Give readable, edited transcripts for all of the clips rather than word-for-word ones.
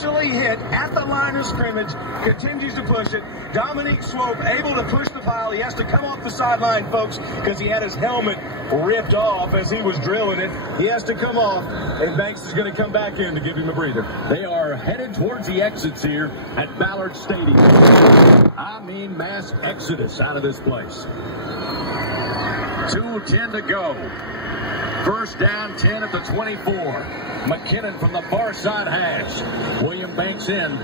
initially hit at the line of scrimmage, continues to push it. Dominique Swope able to push the pile. He has to come off the sideline, folks, because he had his helmet ripped off as he was drilling it. He has to come off, and Banks is going to come back in to give him a breather. They are headed towards the exits here at Ballard Stadium. I mean, mass exodus out of this place. 2:10 to go. First down, 10 at the 24. McKinnon from the far side hash. William Banks in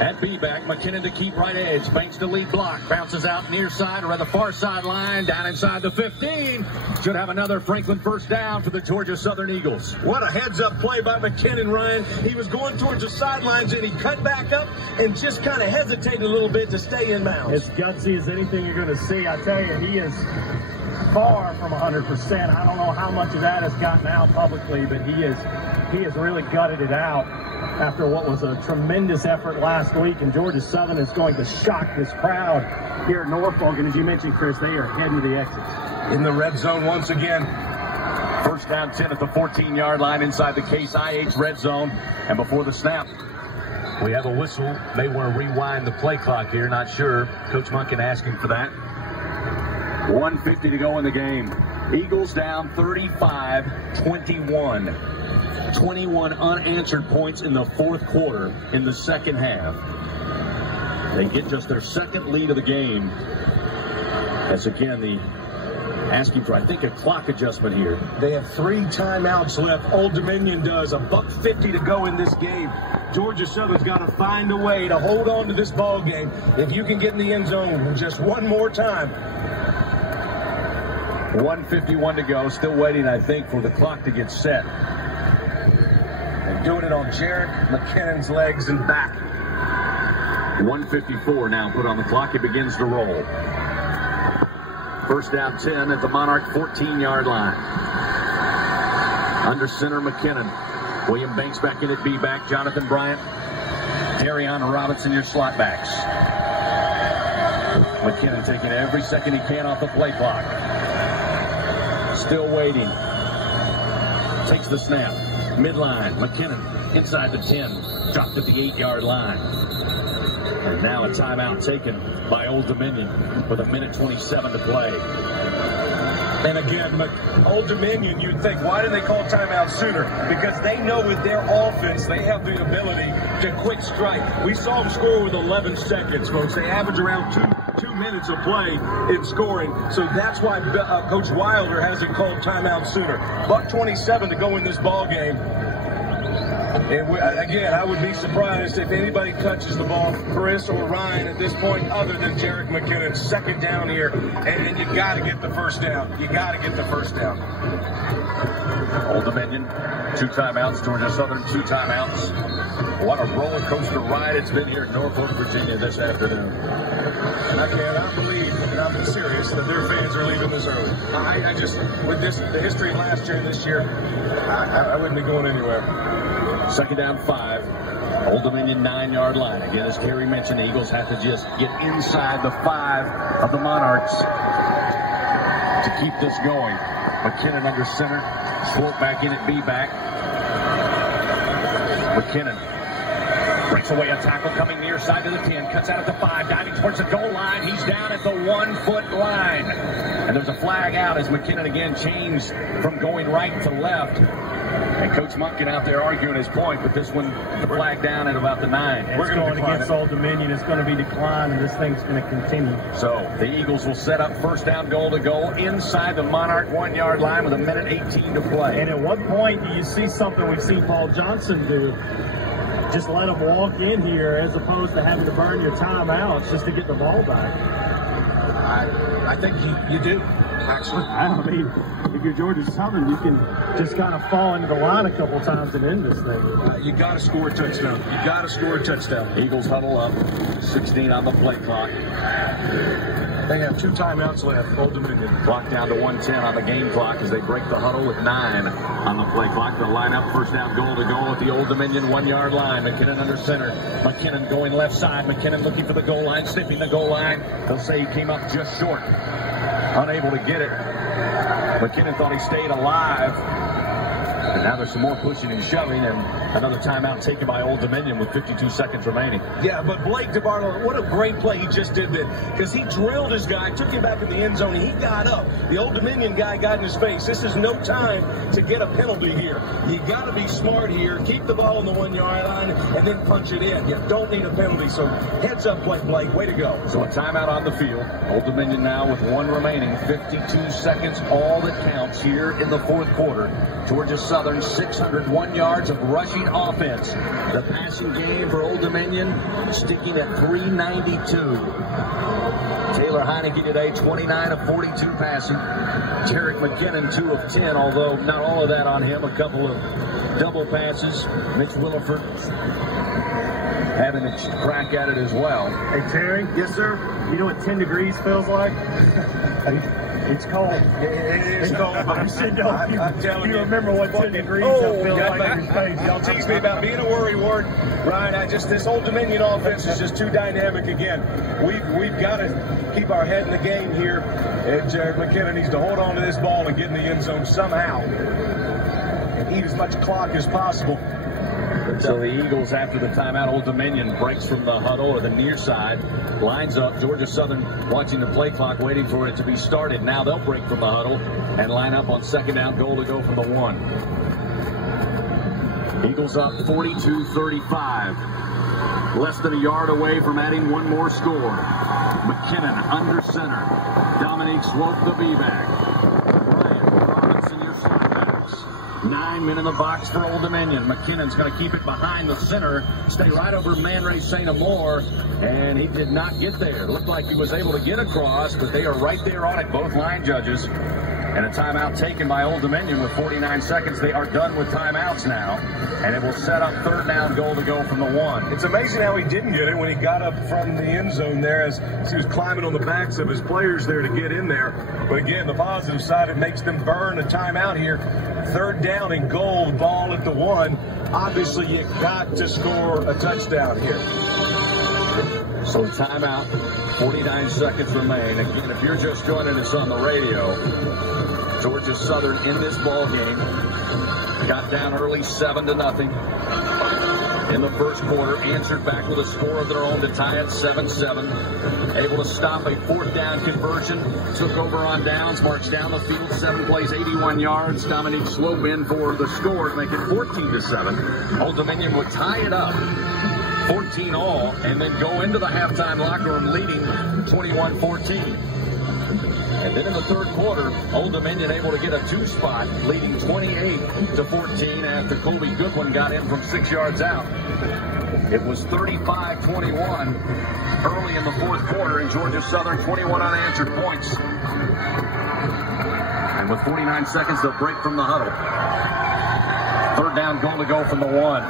at B-back. McKinnon to keep right edge. Banks to lead block. Bounces out near side or at the far sideline. Down inside the 15. Should have another Franklin first down for the Georgia Southern Eagles. What a heads-up play by McKinnon, Ryan. He was going towards the sidelines, and he cut back up and just kind of hesitated a little bit to stay in bounds. As gutsy as anything you're going to see. I tell you, he is far from 100%. I don't know how much of that has gotten out publicly, but he has really gutted it out after what was a tremendous effort last week. And Georgia Southern is going to shock this crowd here at Norfolk. And as you mentioned, Chris, they are heading to the exits. In the red zone once again. First down, 10 at the 14-yard line inside the Case IH red zone. And before the snap, we have a whistle. May want to rewind the play clock here. Not sure. Coach Munkin asking for that. 1:50 to go in the game. Eagles down 35-21. 21 unanswered points in the fourth quarter in the second half. They get just their second lead of the game. That's again the asking for, I think, a clock adjustment here. They have 3 timeouts left. Old Dominion does. $1:50 to go in this game. Georgia Southern's got to find a way to hold on to this ball game. If you can get in the end zone just one more time. 1:51 to go. Still waiting, I think, for the clock to get set. They're doing it on Jarek McKinnon's legs and back. 1:54 now put on the clock. It begins to roll. First down 10 at the Monarch 14-yard line. Under center, McKinnon. William Banks back in at B-back. Jonathan Bryant. Darion Robinson, your slot backs. McKinnon taking every second he can off the play clock. Still waiting. Takes the snap. Midline. McKinnon inside the 10. Dropped at the 8-yard line. And now a timeout taken by Old Dominion with 1:27 to play. And again, Old Dominion, you'd think, why didn't they call timeout sooner? Because they know with their offense, they have the ability to quick strike. We saw them score with 11 seconds, folks. They average around two minutes of play in scoring. So that's why Coach Wilder hasn't called timeout sooner. $1:27 to go in this ball game. And again, I would be surprised if anybody touches the ball, Chris or Ryan, at this point, other than Jarek McKinnon. Second down here, and you got to get the first down. You got to get the first down. Old Dominion, 2 timeouts. Georgia Southern, 2 timeouts. What a roller coaster ride it's been here in Norfolk, Virginia this afternoon. And I cannot believe, and I'm serious, that their fans are leaving this early. I just, with the history of last year and this year, I wouldn't be going anywhere. Second down 5. Old Dominion 9-yard line. Again, as Kerry mentioned, the Eagles have to just get inside the 5 of the Monarchs to keep this going. McKinnon under center. Swope back in at B-back. McKinnon breaks away a tackle coming near side to the 10. Cuts out at the 5. Diving towards the goal line. He's down at the 1-foot line. And there's a flag out as McKinnon again changed from going right to left. And Coach Munkin out there arguing his point, but this one, the flag down at about the 9. We're going against Old Dominion. It's going to be declined, and this thing's going to continue. So the Eagles will set up first down goal to go inside the Monarch 1-yard line with 1:18 to play. And at what point do you see something we've seen Paul Johnson do? Just let them walk in here as opposed to having to burn your timeouts just to get the ball back. I think you do, actually. I mean, if you're Georgia Southern, you can just kind of fall into the line a couple times and end this thing. You got to score a touchdown. You got to score a touchdown. Eagles huddle up. 16 on the play clock. They have 2 timeouts left. Old Dominion. Clock down to 1:10 on the game clock as they break the huddle with 9 on the play clock. They'll line up first down goal to go at the Old Dominion 1-yard line. McKinnon under center. McKinnon going left side. McKinnon looking for the goal line, sniffing the goal line. They'll say he came up just short. Unable to get it. McKinnon thought he stayed alive. And now there's some more pushing and shoving, and another timeout taken by Old Dominion with 52 seconds remaining. Yeah, but Blake DeBartolo, what a great play he just did there, because he drilled his guy, took him back in the end zone, and he got up. The Old Dominion guy got in his face. This is no time to get a penalty here. You got to be smart here, keep the ball on the 1 yard line, and then punch it in. You don't need a penalty, so heads up, Blake, way to go. So a timeout on the field. Old Dominion now with 1 remaining, 52 seconds, all that counts here in the fourth quarter. Georgia Southern, 601 yards of rushing offense. The passing game for Old Dominion sticking at 392. Taylor Heineke today, 29 of 42 passing. Jarek McKinnon, 2 of 10, although not all of that on him. A couple of double passes. Mitch Williford having a crack at it as well. Hey, Terry. Yes, sir. You know what 10 degrees feels like? It's cold. It is cold. I'm telling you. Remember what 10 degrees feels like in your face. Y'all tease me about being a worry ward. Ryan, this Old Dominion offense is just too dynamic again. We've got to keep our head in the game here. And Jarek McKinnon needs to hold on to this ball and get in the end zone somehow. And eat as much clock as possible. So the Eagles, after the timeout, Old Dominion breaks from the huddle or the near side, lines up. Georgia Southern watching the play clock, waiting for it to be started. Now they'll break from the huddle and line up on second down, goal to go from the 1. Eagles up 42-35. Less than a yard away from adding one more score. McKinnon under center. Dominique Swope the B-back. Ryan Robinson, your slot backs. 9 men in the box for Old Dominion. McKinnon's going to keep it behind the center, stay right over Man Ray St. Amour, and he did not get there. Looked like he was able to get across, but they are right there on it, both line judges. And a timeout taken by Old Dominion with 49 seconds. They are done with timeouts now, and it will set up third down, goal to go from the 1. It's amazing how he didn't get it when he got up from the end zone there as he was climbing on the backs of his players there to get in there. But again, the positive side, it makes them burn a timeout here. Third down and goal, ball at the 1. Obviously, you got to score a touchdown here. So timeout, 49 seconds remain. Again, if you're just joining us on the radio, Georgia Southern in this ball game got down early 7-0 in the first quarter, answered back with a score of their own to tie it 7-7. Able to stop a fourth down conversion, took over on downs, marched down the field, 7 plays, 81 yards. Dominique Swope in for the score to make it 14-7. Old Dominion would tie it up 14 all, and then go into the halftime locker room leading 21-14. And then in the third quarter, Old Dominion able to get a 2 spot, leading 28-14 after Colby Goodwin got in from 6 yards out. It was 35-21 early in the fourth quarter, and Georgia Southern 21 unanswered points. And with 49 seconds, they'll break from the huddle. Third down, goal to go from the 1.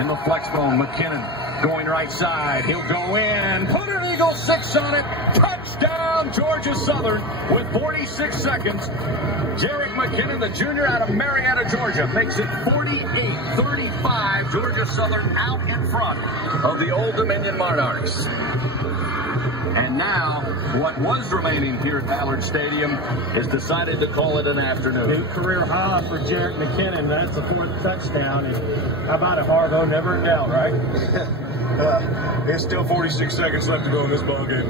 In the flex bone, McKinnon going right side. He'll go in, put an Eagle 6 on it. Touchdown, Georgia Southern with 46 seconds. Jarek McKinnon, the junior out of Marietta, Georgia, makes it 48-35. Georgia Southern out in front of the Old Dominion Monarchs. And now, what was remaining here at Ballard Stadium is decided to call it an afternoon. New career high for Jarek McKinnon. That's the 4th touchdown. And how about it, Harvo? Never in doubt, right? It's still 46 seconds left to go in this ball game.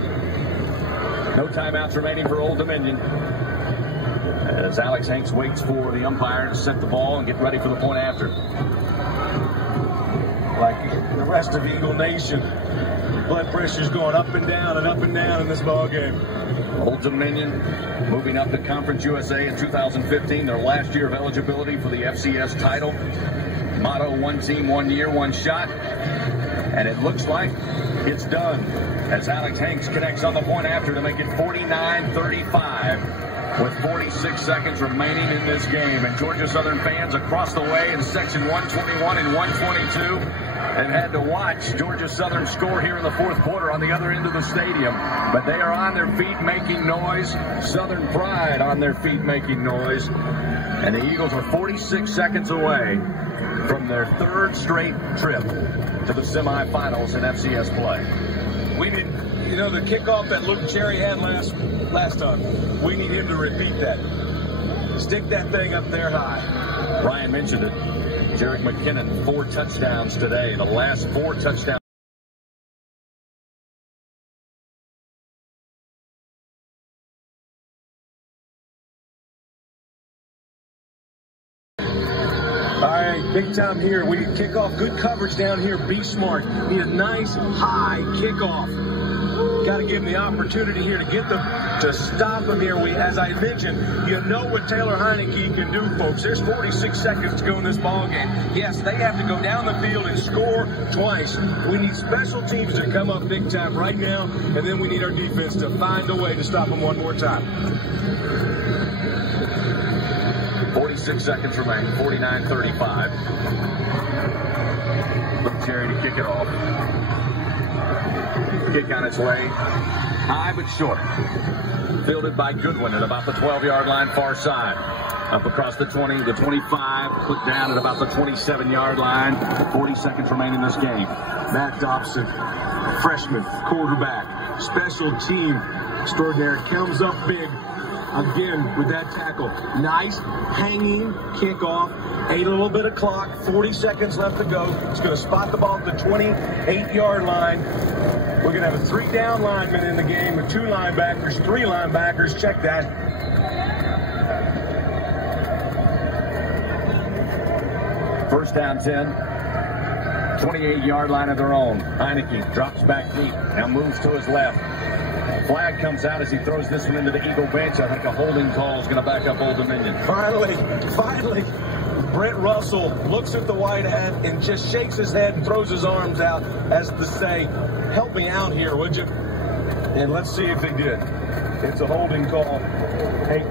No timeouts remaining for Old Dominion, as Alex Hanks waits for the umpire to set the ball and get ready for the point after. Like the rest of Eagle Nation, blood pressure's going up and down in this ball game. Old Dominion moving up to Conference USA in 2015, their last year of eligibility for the FCS title. Motto, 1 team, 1 year, 1 shot. And it looks like it's done as Alex Hanks connects on the point after to make it 49-35 with 46 seconds remaining in this game. And Georgia Southern fans across the way in section 121 and 122 have had to watch Georgia Southern score here in the fourth quarter on the other end of the stadium. But they are on their feet making noise. Southern pride on their feet making noise. And the Eagles are 46 seconds away from their 3rd straight trip to the semifinals in FCS play. We need, the kickoff that Luke Cherry had last time. We need him to repeat that. Stick that thing up there high. Ryan mentioned it. Jerick McKinnon, 4 touchdowns today. The last 4 touchdowns. All right, big time here. We kick off. Good coverage down here. Be smart. Need a nice high kickoff. Got to give them the opportunity here to get them to stop them here. As I mentioned, you know what Taylor Heineke can do, folks. There's 46 seconds to go in this ball game. Yes, they have to go down the field and score twice. We need special teams to come up big time right now, and then we need our defense to find a way to stop them one more time. 46 seconds remaining, 49-35. Look, Terry to kick it off. Kick on its way, high but short. Fielded by Goodwin at about the 12-yard line, far side. Up across the 20, the 25, put down at about the 27-yard line. 40 seconds remaining in this game. Matt Dobson, freshman, quarterback, special team extraordinary, comes up big. Again, with that tackle. Nice hanging kickoff. Ate a little bit of clock. 40 seconds left to go. It's going to spot the ball at the 28-yard line. We're going to have a 3-down lineman in the game with 2 linebackers, 3 linebackers. Check that. First down 10. 28-yard line of their own. Heineke drops back deep. Now moves to his left. Flag comes out as he throws this one into the Eagle bench. I think a holding call is going to back up Old Dominion. Finally, Brent Russell looks at the white hat and just shakes his head and throws his arms out as to say, help me out here, would you? And let's see if they did. It's a holding call. Hey,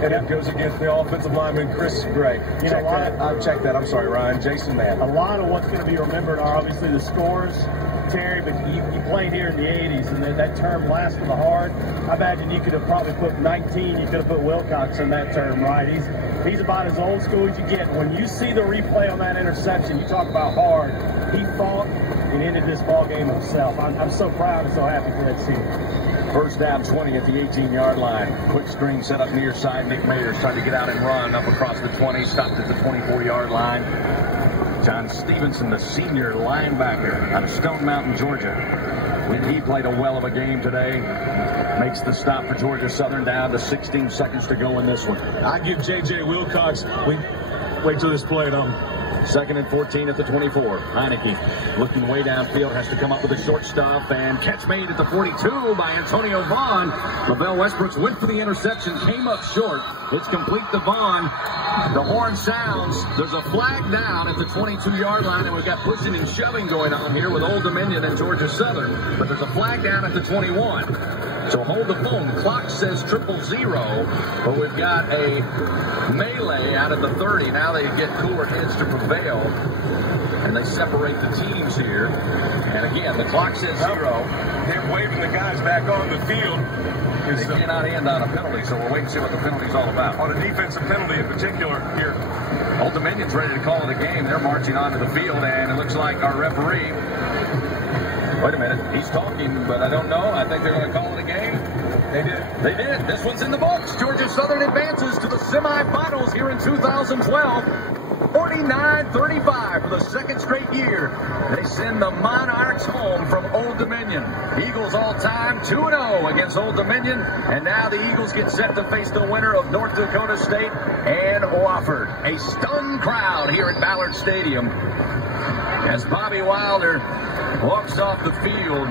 and it goes against the offensive lineman, Chris Gray. Check that. I'm sorry, Ryan. Jason Mann. A lot of what's going to be remembered are obviously the scores, Terry, but you played here in the 80s, and that term last for the hard. I imagine you could have probably put 19. You could have put Wilcox in that term, right? He's about as old school as you get. When you see the replay on that interception, you talk about hard. He fought and ended this ball game himself. I'm so proud and so happy for that team. First down 20 at the 18-yard line. Quick screen set up near side. Nick Maters tried to get out and run up across the 20. Stopped at the 24-yard line. John Stevenson, the senior linebacker out of Stone Mountain, Georgia. When he played a well of a game today, makes the stop for Georgia Southern down to 16 seconds to go in this one. I give J.J. Wilcox, wait till this play, though. 2nd and 14 at the 24. Heineke looking way downfield, has to come up with a short stop, and catch made at the 42 by Antonio Vaughn. Lavelle Westbrooks went for the interception, came up short. It's complete to Vaughn. The horn sounds. There's a flag down at the 22-yard line, and we've got pushing and shoving going on here with Old Dominion and Georgia Southern. But there's a flag down at the 21. So hold the phone. Clock says 000, but we've got a melee out of the 30. Now they get cooler heads to prevail, and they separate the teams here. And again, the clock says 0. They're waving the guys back on the field. They cannot end on a penalty, so we'll wait and see what the penalty's all about. On a defensive penalty in particular here. Old Dominion's ready to call it a game. They're marching onto the field, and it looks like our referee... Wait a minute. He's talking, but I don't know. I think they're going to call it a game. They did. They did. This one's in the books. Georgia Southern advances to the semifinals here in 2012. 49-35 for the 2nd straight year. They send the Monarchs home from Old Dominion. Eagles all-time 2-0 against Old Dominion. And now the Eagles get set to face the winner of North Dakota State and Wofford. A stunned crowd here at Ballard Stadium as Bobby Wilder walks off the field.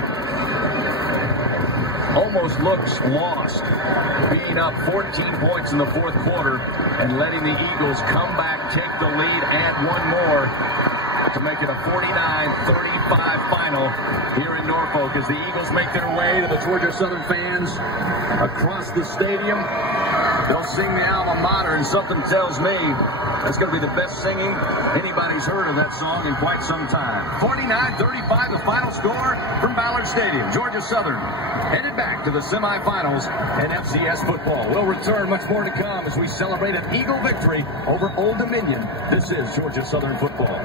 Almost looks lost, being up 14 points in the 4th quarter and letting the Eagles come back, take the lead, add one more to make it a 49-35 final here in Norfolk as the Eagles make their way to the Georgia Southern fans across the stadium. They'll sing the alma mater, and something tells me that's going to be the best singing anybody's heard of that song in quite some time. 49-35, the final score from Ballard Stadium. Georgia Southern headed back to the semifinals in FCS football. We'll return, much more to come as we celebrate an Eagle victory over Old Dominion. This is Georgia Southern football.